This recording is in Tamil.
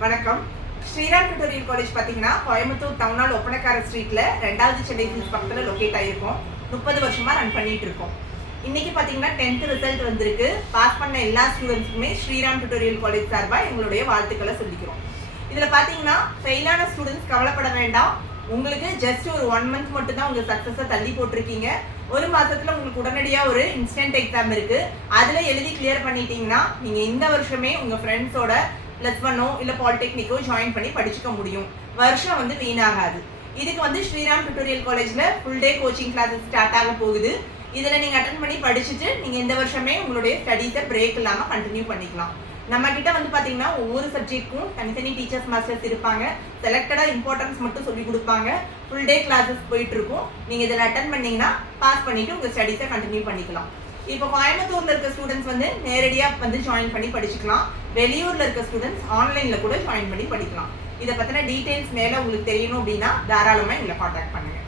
வணக்கம். ஸ்ரீராம் டியூட்டோரியல் காலேஜ் பார்த்தீங்கன்னா கோயம்புத்தூர் டவுன் ஹால் ஒப்பனக்கார ஸ்ட்ரீட்ல 2வது சென்னை ஹில்ஸ் பக்கத்தில் லொக்கேட் ஆகிருக்கோம். 30 வருஷமா ரன் பண்ணிட்டு இருக்கோம். இன்னைக்கு பார்த்தீங்கன்னா 10th ரிசல்ட் வந்திருக்கு. பாஸ் பண்ண எல்லா ஸ்டூடெண்ட்ஸுக்குமே ஸ்ரீராம் டியூட்டோரியல் காலேஜ் சார்பாக எங்களுடைய வாழ்த்துக்களை சொல்லிக்கிறோம். இதில் பார்த்தீங்கன்னா ஃபெயிலான ஸ்டூடெண்ட்ஸ் கவலைப்பட வேண்டாம். உங்களுக்கு ஜஸ்ட் ஒரு 1 மந்த் மட்டும் தான் உங்கள் சக்ஸஸை தள்ளி போட்டிருக்கீங்க. ஒரு மாதத்தில் உங்களுக்கு உடனடியாக ஒரு இன்ஸ்டன்ட் எக்ஸாம் இருக்குது. அதில் எழுதி கிளியர் பண்ணிட்டீங்கன்னா நீங்கள் இந்த வருஷமே உங்கள் ஃப்ரெண்ட்ஸோட +1 இல்லை பாலிடெக்னிக்கோ ஜாயின் பண்ணி படிச்சுக்க முடியும். வருஷம் வீணாகாது. இதுக்கு ஸ்ரீராம் டியூட்டோரியல் காலேஜில் full day coaching classes start ஆக போகுது. இதில் நீங்கள் அட்டன் பண்ணி படிச்சுட்டு நீங்கள் இந்த வருஷமே உங்களுடைய ஸ்டடீஸை பிரேக் இல்லாமல் கண்டினியூ பண்ணிக்கலாம். நம்ம கிட்ட பார்த்தீங்கன்னா ஒவ்வொரு சப்ஜெக்ட்க்கும் தனித்தனி டீச்சர்ஸ் மாஸ்டர்ஸ் இருப்பாங்க. செலக்டடாக இம்பார்ட்டன்ஸ் மட்டும் சொல்லி கொடுப்பாங்க. ஃபுல் டே கிளாஸஸ் போயிட்டு இருக்கும். நீங்கள் இதில் அட்டன் பண்ணீங்கன்னா பாஸ் பண்ணிட்டு உங்கள் ஸ்டடீஸை கண்டினியூ பண்ணிக்கலாம். இப்போ கோயம்புத்தூர்ல இருக்க ஸ்டூடெண்ட்ஸ் நேரடியாக ஜாயின் பண்ணி படிச்சுக்கலாம். வெளியூர்ல இருக்க ஸ்டூடெண்ட்ஸ் ஆன்லைன்ல கூட ஜாயின் பண்ணி படிக்கலாம். இதை பத்தின டீடைல்ஸ் மேல உங்களுக்கு தெரியணும் அப்படின்னா தாராளமாக எங்களை காண்டாக்ட் பண்ணுங்க.